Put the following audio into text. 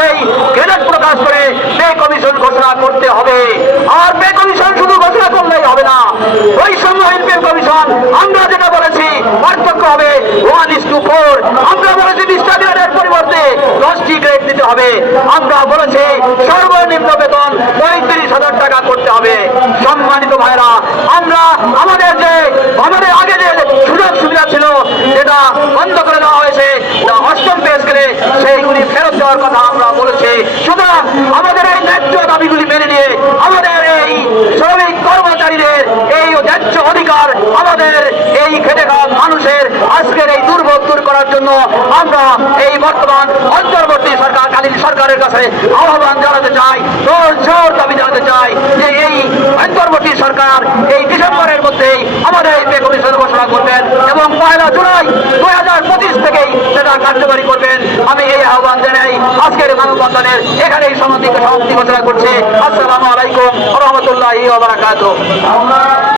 মধ্যেই গেজেট প্রকাশ করে pay commission ঘোষণা করতে হবে। আর পে কমিশন শুধু ঘোষণা করলেই হবে না বৈষম্যহীন পে কমিশন, আমরা যেটা বলেছি পার্থক্য হবে ওয়ান ইস টু ফোর আমরা বলেছি বিশ্বাসের পরিবর্তে দশটি গ্রেড দিতে হবে। আমরা বলেছি সর্বনিম্ন বেতন পঁয়ত্রিশ হাজার টাকা করতে হবে। সম্মানিত ভাইরা আমরা আমাদের যে, আমাদের আগে যে সুযোগ সুবিধা ছিল যেটা বন্ধ করে দেওয়া হয়েছে। অষ্টম পেশ করে সেইগুলি ফেরত দেওয়ার কথা আমরা সুতরাং আমাদের এই ন্যায্য দাবিগুলি মেনে নিয়ে আমাদের এই শ্রমিক কর্মচারীদের এই ন্যায্য অধিকার আমাদের এই খেটে খাওয়া মানুষের আজকের এই দুর্ভোগ দূর করার জন্য আমরা এই বর্তমান অন্তর্বর্তী সরকারকালীন সরকারের কাছে আহ্বান জানাতে চাই, জোর জোর দাবি জানাতে চাই যে এই অন্তর্বর্তী সরকার এই ডিসেম্বরের মধ্যেই আমাদের এই পে কমিশন ঘোষণা করবেন এবং পয়লা জুলাই সেটা কার্যকরী করবেন। আমি এই আহ্বান জানাই আজকের মানববন্ধনের এখানেই সমাপ্তি সমাপ্তি ঘোষণা করছি। আসসালামু আলাইকুম রহমতুল্লাহ ওয়া বারাকাতুহু।